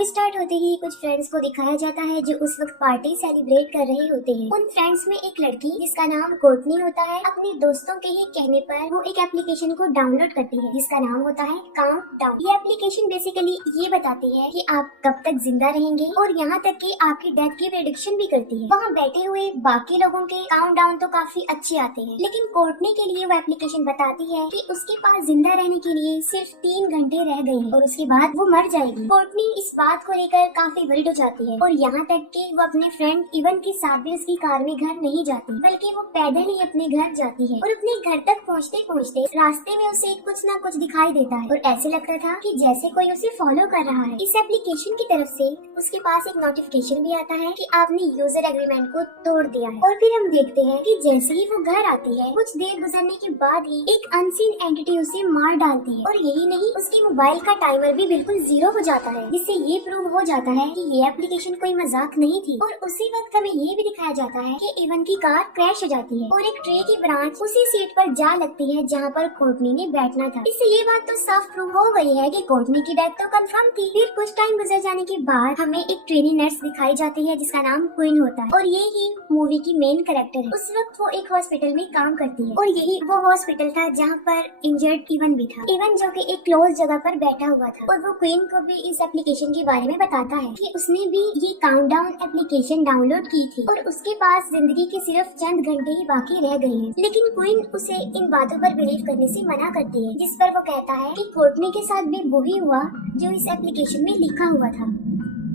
Movie start होते ही कुछ friends को दिखाया जाता है जो उस वक्त पार्टी सेलिब्रेट कर रहे होते हैं। उन फ्रेंड्स में एक लड़की जिसका नाम कोर्टनी होता है अपने दोस्तों के ही कहने पर वो एक एप्लीकेशन को डाउनलोड करती है जिसका नाम होता है काउंटडाउन। ये एप्लीकेशन बेसिकली ये बताती है कि आप कब तक जिंदा रहेंगे और यहाँ तक कि आपकी डेथ की प्रेडिक्शन भी करती है। वहाँ बैठे हुए बाकी लोगों के काउंटडाउन तो काफी अच्छे आते हैं, लेकिन कोर्टनी के लिए वो एप्लीकेशन बताती है कि उसके पास जिंदा रहने के लिए सिर्फ 3 घंटे रह गए हैं और उसके बाद वो मर जाएगी। कोर्टनी इस बात को लेकर काफी वरीड हो जाती है और यहाँ तक कि वो अपने फ्रेंड इवन के साथ भी उसकी कार में घर नहीं जाती, बल्कि वो पैदल ही अपने घर जाती है। और अपने घर तक पहुँचते पहुँचते रास्ते में उसे कुछ न कुछ दिखाई देता है और ऐसे लगता था कि जैसे कोई उसे फॉलो कर रहा है। इस एप्लीकेशन की तरफ से उसके पास एक नोटिफिकेशन भी आता है कि आपने यूजर एग्रीमेंट को तोड़ दिया है। और फिर हम देखते हैं कि जैसे ही वो घर आती है कुछ देर गुजरने के बाद ही एक अनसीन एंटिटी उसे मार डालती है। और यही नहीं, उसके मोबाइल का टाइमर भी बिल्कुल 0 हो जाता है, जिससे ये प्रूव हो जाता है कि ये एप्लीकेशन कोई मजाक नहीं थी। और उसी वक्त हमें ये भी दिखाया जाता है कि इवन की कार क्रैश हो जाती है और एक ट्रे की ब्रांच उसी सीट पर जा लगती है जहाँ पर कोर्टनी ने बैठना था। इससे ये बात तो साफ प्रूव हो गई है कि कोर्टनी की डेथ तो कंफर्म थी। फिर कुछ टाइम गुजर जाने के बाद हमें एक ट्रेनिंग नर्स दिखाई जाती है जिसका नाम क्वीन होता है और ये ही मूवी की मेन कैरेक्टर है। उस वक्त वो एक हॉस्पिटल में काम करती है और यही वो हॉस्पिटल था जहाँ पर इंजर्ड इवन भी था, इवन जो कि एक क्लोज जगह पर बैठा हुआ था। और वो क्वीन को भी इस एप्लीकेशन के बारे में बताता है कि उसने भी ये काउंटडाउन एप्लीकेशन डाउनलोड की थी और उसके पास जिंदगी के सिर्फ चंद घंटे ही बाकी रह गए हैं। लेकिन क्वीन उसे इन बातों पर बिलीव करने से मना करती है, जिस पर वो कहता है कि कोर्टनी के साथ भी वही हुआ जो इस एप्लीकेशन में लिखा हुआ था।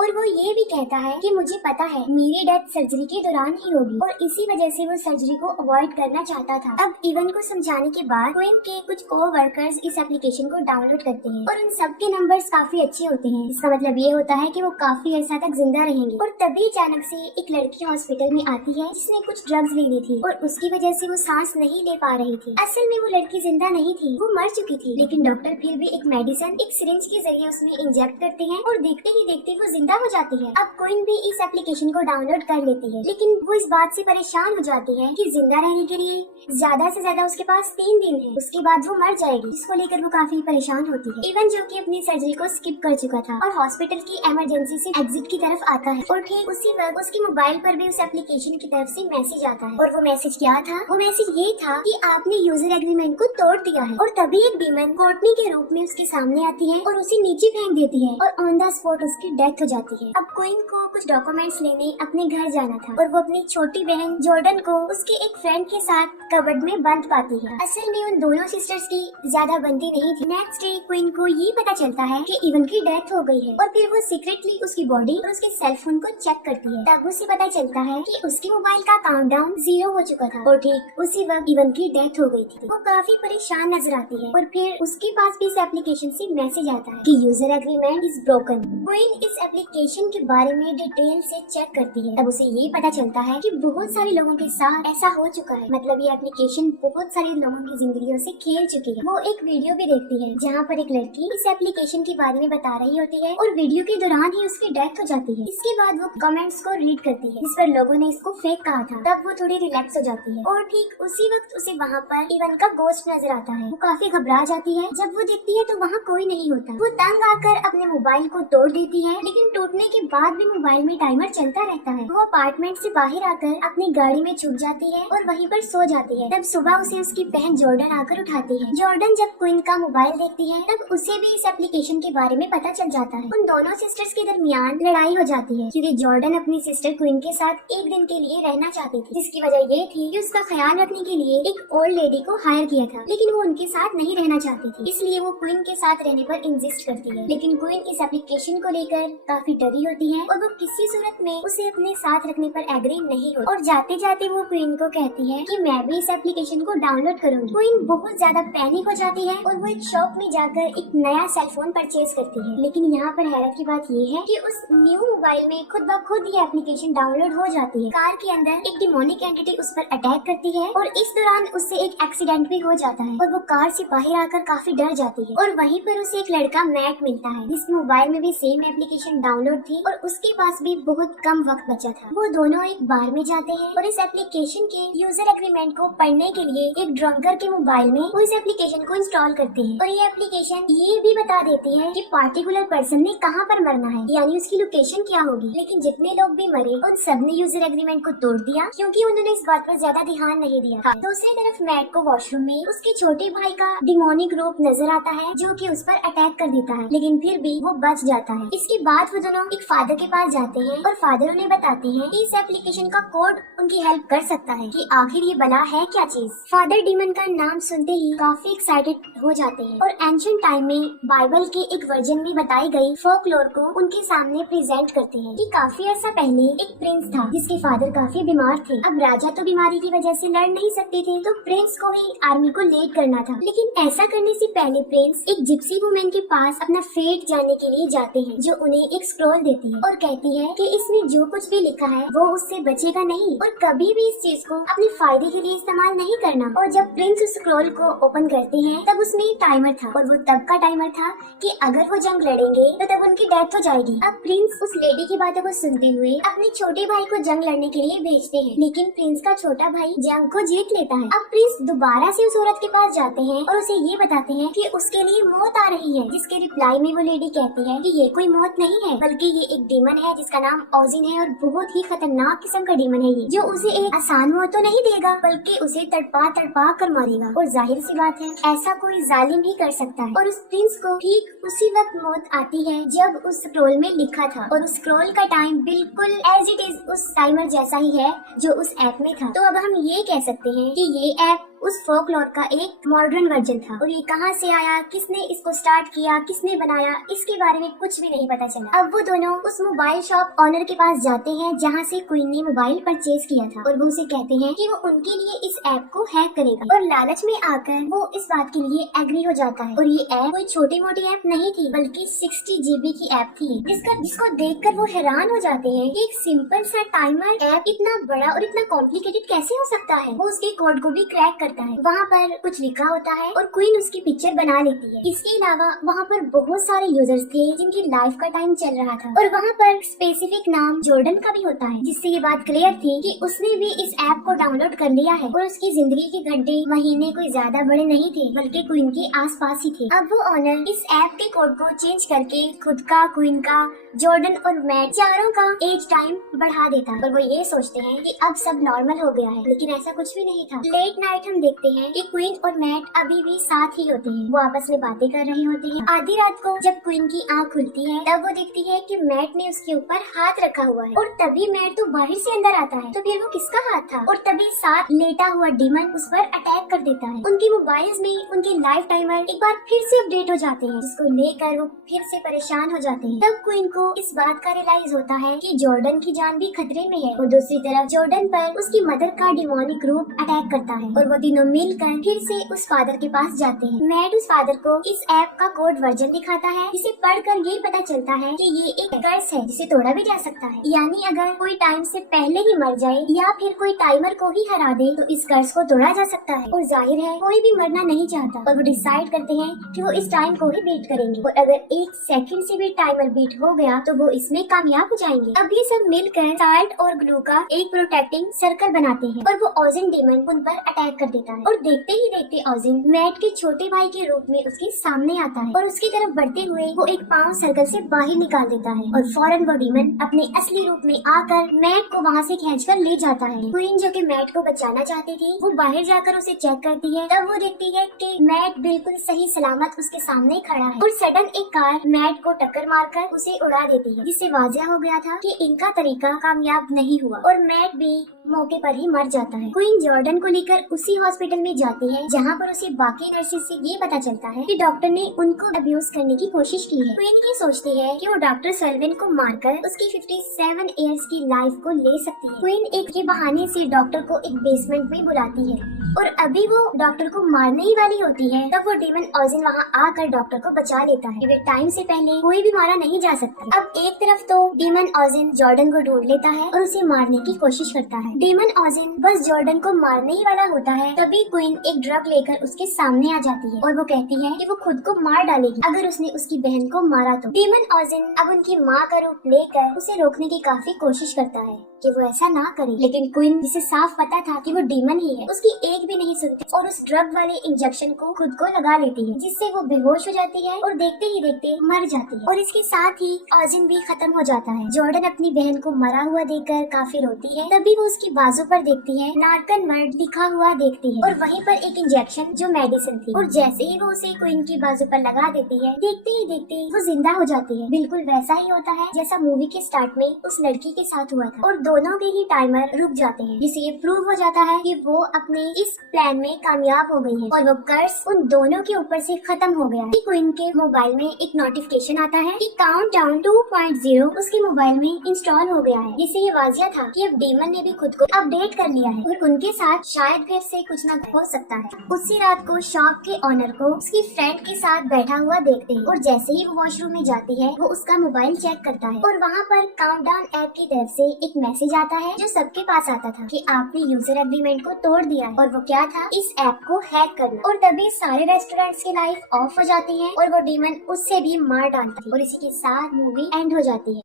और वो ये भी कहता है कि मुझे पता है मेरी डेथ सर्जरी के दौरान ही होगी और इसी वजह से वो सर्जरी को अवॉइड करना चाहता था। अब इवन को समझाने के बाद क्वीन के कुछ को-वर्कर्स इस एप्लीकेशन को डाउनलोड करते हैं और उन सबके नंबर्स काफी अच्छे होते हैं। इसका मतलब ये होता है कि वो काफी अर्सा तक जिंदा रहेंगे। और तभी अचानक से एक लड़की हॉस्पिटल में आती है जिसने कुछ ड्रग्स ले ली थी और उसकी वजह से वो सांस नहीं ले पा रही थी। असल में वो लड़की जिंदा नहीं थी, वो मर चुकी थी, लेकिन डॉक्टर फिर भी एक मेडिसिन एक सिरिंज के जरिए उसमें इंजेक्ट करते हैं और देखते ही देखते वो जिंदा हो जाती है। अब क्वीन भी इस एप्लीकेशन को डाउनलोड कर लेती है, लेकिन वो इस बात से परेशान हो जाती है कि जिंदा रहने के लिए ज्यादा से ज्यादा उसके पास 3 दिन है, उसके बाद वो मर जाएगी। इसको लेकर वो काफी परेशान होती है। इवन जो कि अपनी सर्जरी को स्किप कर चुका था और हॉस्पिटल की इमरजेंसी से एग्जिट की तरफ आता है और ठीक उसी वक्त उसके मोबाइल पर भी उस एप्लीकेशन की तरफ से मैसेज आता है। और वो मैसेज क्या था? वो मैसेज ये था कि आपने यूजर एग्रीमेंट को तोड़ दिया है। और तभी एक डीमन कोर्टनी के रूप में उसके सामने आती है और उसे नीचे फेंक देती है और ऑन द स्पॉट उसकी डेथ हो जाती है। अब क्वीन को कुछ डॉक्यूमेंट्स लेने अपने घर जाना था और वो अपनी छोटी बहन जॉर्डन को उसके एक फ्रेंड के साथ कबर्ड में बंद पाती है। असल में उन दोनों सिस्टर्स की ज्यादा बनती नहीं थी। नेक्स्ट डे क्वीन को ये पता चलता है कि इवन की डेथ हो गई है और फिर वो सीक्रेटली उसकी बॉडी और उसके सेल फोन को चेक करती है। तब उसे पता चलता है कि उसके मोबाइल का काउंटडाउन 0 हो चुका था और ठीक उसी वक्त इवन की डेथ हो गई थी। वो काफी परेशान नजर आती है और फिर उसके पास भी इस एप्लीकेशन से मैसेज आता है कि user agreement is broken. Queen इस एप्लीकेशन के बारे में डिटेल से चेक करती है। तब उसे ये पता चलता है कि बहुत सारे लोगों के साथ ऐसा हो चुका है, मतलब ये एप्लीकेशन बहुत सारे लोगों की जिंदगियों से खेल चुकी है। वो एक वीडियो भी देखती है जहाँ पर एक लड़की इस एप्लीकेशन के बारे में बता रही होती है और वीडियो के दौरान ही उसकी डेथ हो जाती है। इसके बाद वो कमेंट्स को रीड करती है जिस पर लोगों ने इसको फेक कहा था। तब वो थोड़ी रिलैक्स हो जाती है और ठीक उसी वक्त उसे वहाँ पर इवन का गोस्ट नजर आता है। वो काफी घबरा जाती है। जब वो देखती है तो वहाँ कोई नहीं होता। वो तंग आकर अपने मोबाइल को तोड़ देती है, लेकिन टूटने के बाद भी मोबाइल में टाइमर चलता रहता है। वो अपार्टमेंट से बाहर आकर अपनी गाड़ी में छुप जाती है और वहीं पर सो जाती है। तब सुबह उसे उसकी बहन जॉर्डन आकर उठाती है। जॉर्डन जब क्वीन का मोबाइल देखती है तब उसे भी इस एप्लीकेशन के बारे में पता चल जाता है। उन दोनों सिस्टर्स के दरमियान लड़ाई हो जाती है क्योंकि जॉर्डन अपनी सिस्टर क्वीन के साथ 1 दिन के लिए रहना चाहती थी, जिसकी वजह ये थी कि उसका ख्याल रखने के लिए एक ओल्ड लेडी को हायर किया था, लेकिन वो उनके साथ नहीं रहना चाहती थी, इसलिए वो क्वीन के साथ रहने पर इंसिस्ट करती है। लेकिन क्वीन इस एप्लीकेशन को लेकर काफी डरी होती है और वो किसी सूरत में उसे अपने साथ रखने पर एग्री नहीं होती और जाते जाते वो क्वीन को कहती है कि मैं भी इस एप्लीकेशन को डाउनलोड करूंगी। क्वीन बहुत ज्यादा पैनिक हो जाती है और वो एक शॉप में जाकर एक नया सेल फोन परचेज करती है। लेकिन यहाँ पर हैरत की बात ये है कि उस न्यू मोबाइल में खुद ब खुद ये एप्लीकेशन डाउनलोड हो जाती है। कार के अंदर एक डिमोनिक एंटिटी उस पर अटैक करती है और इस दौरान उससे एक एक्सीडेंट भी हो जाता है और वो कार से बाहर आकर काफी डर जाती है। और वहीं पर उसे एक लड़का मैट मिलता है जिस मोबाइल में भी सेम एप्लीकेशन डाउनलोड थी और उसके पास भी बहुत कम वक्त बचा था। वो दोनों एक बार में जाते हैं और इस एप्लीकेशन के यूजर एग्रीमेंट को पढ़ने के लिए एक ड्रंकर के मोबाइल में वो इस एप्लीकेशन को इंस्टॉल करते हैं। और ये एप्लीकेशन ये भी बता देती है कि पार्टिकुलर पर्सन ने कहाँ पर मरना है, यानी उसकी लोकेशन क्या होगी। लेकिन जितने लोग भी मरे उन सब ने यूजर एग्रीमेंट को तोड़ दिया क्योंकि उन्होंने इस बात पर ज्यादा ध्यान नहीं दिया। दूसरी तरफ मैट को वॉशरूम में उसके छोटे भाई का डिमोनिक रूप नजर आता है जो कि उस पर अटैक कर देता है, लेकिन फिर भी वो बच जाता है। इसके बाद वो दोनों एक फादर के पास जाते हैं और फादर उन्हें बताते हैं कि इस एप्लीकेशन का कोड उनकी हेल्प कर सकता है कि आखिर ये बला है क्या चीज। फादर डीमन का नाम सुनते ही काफी एक्साइटेड हो जाते हैं और एंशिएंट टाइम में बाइबल के एक वर्जन में बताई गई फोकलोर को उनके सामने प्रेजेंट करते हैं कि काफी अर्सा पहले एक प्रिंस था जिसके फादर काफी बीमार थे। अब राजा तो बीमारी की वजह से लड़ नहीं सकते थे, तो प्रिंस को ही आर्मी को लीड करना था। लेकिन ऐसा करने से पहले प्रिंस एक जिप्सी वुमेन के पास अपना फेट जानने के लिए जाते हैं जो उन्हें एक स्क्रॉल देती है और कहती है कि इसमें जो कुछ भी लिखा है वो उससे बचेगा नहीं और कभी भी इस चीज को अपने फायदे के लिए इस्तेमाल नहीं करना। और जब प्रिंस उस स्क्रॉल को ओपन करते हैं तब उसमें एक टाइमर था और वो तब का टाइमर था कि अगर वो जंग लड़ेंगे तो तब उनकी डेथ हो जाएगी। अब प्रिंस उस लेडी की बातों को सुनते हुए अपने छोटे भाई को जंग लड़ने के लिए भेजते हैं, लेकिन प्रिंस का छोटा भाई जंग को जीत लेता है। अब प्रिंस दोबारा से उस औरत के पास जाते हैं और उसे ये बताते हैं कि उसके लिए मौत आ रही है, जिसके रिप्लाई में वो लेडी कहती है कि ये कोई मौत नहीं है बल्कि ये एक डीमन है जिसका नाम ओजिन है और बहुत ही खतरनाक किस्म का डीमन है ये, जो उसे एक आसान मौत तो नहीं देगा बल्कि उसे तड़पा तड़पा कर मारेगा। और जाहिर सी बात है ऐसा कोई जालिम ही कर सकता है। और उस प्रिंस को ठीक उसी वक्त मौत आती है जब उस स्क्रॉल में लिखा था और उस स्क्रॉल का टाइम बिल्कुल एज इट इज उस टाइमर जैसा ही है जो उस ऐप में था। तो अब हम ये कह सकते हैं कि ये ऐप उस फोकलोर का एक मॉडर्न वर्जन था और ये कहाँ से आया, किसने इसको स्टार्ट किया, किसने बनाया, इसके बारे में कुछ भी नहीं पता चला। अब वो दोनों उस मोबाइल शॉप ऑनर के पास जाते हैं जहाँ से क्वीन ने मोबाइल परचेज किया था और वो उसे कहते हैं कि वो उनके लिए इस ऐप को हैक करेगा और लालच में आकर वो इस बात के लिए एग्री हो जाता है। और ये ऐप कोई छोटी मोटी ऐप नहीं थी बल्कि 60 GB की ऐप थी जिसको देखकर वो हैरान हो जाते हैं कि एक सिंपल सा टाइमर ऐप इतना बड़ा और इतना कॉम्प्लिकेटेड कैसे हो सकता है। वो उसके कोड को भी क्रैक करता है। वहाँ पर कुछ लिखा होता है और क्वीन उसकी पिक्चर बना लेती है। इसके अलावा वहाँ पर बहुत सारे यूजर्स थे जिनकी लाइफ का टाइम चल रहा था और वहाँ पर स्पेसिफिक नाम जॉर्डन का भी होता है, जिससे ये बात क्लियर थी कि उसने भी इस ऐप को डाउनलोड कर लिया है और उसकी जिंदगी के घंटे महीने कोई ज्यादा बड़े नहीं थे बल्कि क्वीन के आसपास ही थे। अब वो ऑनर इस ऐप के कोड को चेंज करके खुद का, क्वीन का, जॉर्डन और मैट चारों का एज टाइम बढ़ा देता है और वो ये सोचते हैं कि अब सब नॉर्मल हो गया है, लेकिन ऐसा कुछ भी नहीं था। लेट नाइट हम देखते हैं कि क्वीन और मैट अभी भी साथ ही होते हैं। वो आपस में बातें कर रहे होते हैं। आधी रात को जब क्वीन की आंख खुलती है तब वो देखती है कि मैट ने उसके ऊपर हाथ रखा हुआ है और तभी मैट तो बाहर से अंदर आता है। तो फिर वो किसका हाथ था? और तभी साथ लेटा हुआ डीमन उस पर अटैक कर देता है। उनके मोबाइल्स में उनके लाइफ टाइमर एक बार फिर से अपडेट हो जाते हैं, जिसको लेकर वो फिर से परेशान हो जाते हैं। तब क्वीन को इस बात का रियलाइज होता है कि जॉर्डन की जान भी खतरे में है और दूसरी तरफ जॉर्डन पर उसकी मदर का डिमोनिक रूप अटैक करता है और वो तीनों मिलकर फिर से उस फादर के पास जाते हैं। मैट उस फादर को इस ऐप का कोड वर्जन दिखाता है, जिसे पढ़कर ये पता चलता है कि ये एक कर्स है जिसे तोड़ा भी जा सकता है, यानी अगर कोई टाइम से पहले ही मर जाए या फिर कोई टाइमर को ही हरा दे तो इस कर्स को तोड़ा जा सकता है। और जाहिर है कोई भी मरना नहीं चाहता और वो डिसाइड करते हैं कि वो इस टाइम को ही बीट करेंगे और अगर 1 सेकंड से भी टाइमर बीट हो गया तो वो इसमें कामयाब हो जाएंगे। अब ये सब मिलकर साल्ट और ग्लू का एक प्रोटेक्टिंग सर्कल बनाते हैं और वो ओजिन डीमन उन पर अटैक कर देता है और देखते ही देखते ओजिन मैट के छोटे भाई के रूप में उसके सामने आता है और उसकी तरफ बढ़ते हुए वो एक पांव सर्कल से बाहर निकाल देता है और फौरन वो डीमन अपने असली रूप में आकर मैट को वहाँ से खींचकर ले जाता है। क्वीन जो कि मैट को बचाना चाहती थी वो बाहर जाकर उसे चेक करती है। तब वो देखती है कि मैट बिल्कुल सही सलामत उसके सामने खड़ा है और सडन एक कार मैट को टक्कर मारकर उसे उड़ा देती है, जिससे वाज़ेह हो गया था कि इनका तरीका कामयाब नहीं हुआ और मैट भी मौके पर ही मर जाता है। क्वीन जॉर्डन को लेकर उसी हॉस्पिटल में जाती है जहाँ पर उसे बाकी नर्सेज से ये पता चलता है कि डॉक्टर ने उनको अब्यूज करने की कोशिश की है। क्वीन ये सोचती है कि वो डॉक्टर सेल्विन को मारकर उसकी 57 इयर्स की लाइफ को ले सकती है। क्वीन एक के बहाने से डॉक्टर को एक बेसमेंट में बुलाती है और अभी वो डॉक्टर को मारने ही वाली होती है तब वो डीमन ओजिन वहाँ आकर डॉक्टर को बचा लेता है। वे टाइम से पहले कोई भी मारा नहीं जा सकता। अब एक तरफ तो डीमन ओजिन जॉर्डन को ढूंढ लेता है और उसे मारने की कोशिश करता है। डीमन ओजिन बस जॉर्डन को मारने ही वाला होता है तभी क्वीन एक ड्रग लेकर उसके सामने आ जाती है और वो कहती है कि वो खुद को मार डालेगी अगर उसने उसकी बहन को मारा तो। डीमन ओजिन अब उनकी माँ का रूप लेकर उसे रोकने की काफी कोशिश करता है कि वो ऐसा ना करे, लेकिन क्वीन जिसे साफ पता था कि वो डीमन ही है, उसकी एक भी नहीं सुनती और उस ड्रग वाले इंजेक्शन को खुद को लगा लेती है, जिससे वो बेहोश हो जाती है और देखते ही देखते मर जाती है। और इसके साथ ही ओजिन भी खत्म हो जाता है। जॉर्डन अपनी बहन को मरा हुआ देखकर काफी रोती है। तभी वो उसकी बाजू पर देखती है नार्कन वर्ड लिखा हुआ देखती है और वहीं पर एक इंजेक्शन जो मेडिसिन थी, और जैसे ही वो उसे क्वीन की बाजू पर लगा देती है, देखते ही देखते वो जिंदा हो जाती है। बिल्कुल वैसा ही होता है जैसा मूवी के स्टार्ट में उस लड़की के साथ हुआ था, और दोनों के ही टाइमर रुक जाते हैं, जिससे ये प्रूव हो जाता है कि वो अपने इस प्लान में कामयाब हो गई है और वो कर्स उन दोनों के ऊपर से खत्म हो गया है। क्वीन के मोबाइल में एक नोटिफिकेशन आता है कि काउंटडाउन 2.0 उसके मोबाइल में इंस्टॉल हो गया है, जिससे ये वाजिया था कि अब डीमन ने भी खुद को अपडेट कर लिया है और उनके साथ शायद फिर से कुछ न हो सकता है। उसी रात को शॉप के ऑनर को उसकी फ्रेंड के साथ बैठा हुआ देखते हैं और जैसे ही वो वॉशरूम में जाती है वो उसका मोबाइल चेक करता है और वहाँ पर काउंटडाउन ऐप की तरफ से एक मैसेज आता है जो सबके पास आता था कि आपने यूजर एग्रीमेंट को तोड़ दिया है, और वो क्या था, इस ऐप को हैक करना। और तभी सारे रेस्टोरेंट्स की लाइफ ऑफ हो जाती है और वो डीमन उससे भी मार डालता है और इसी के साथ मूवी एंड हो जाती है।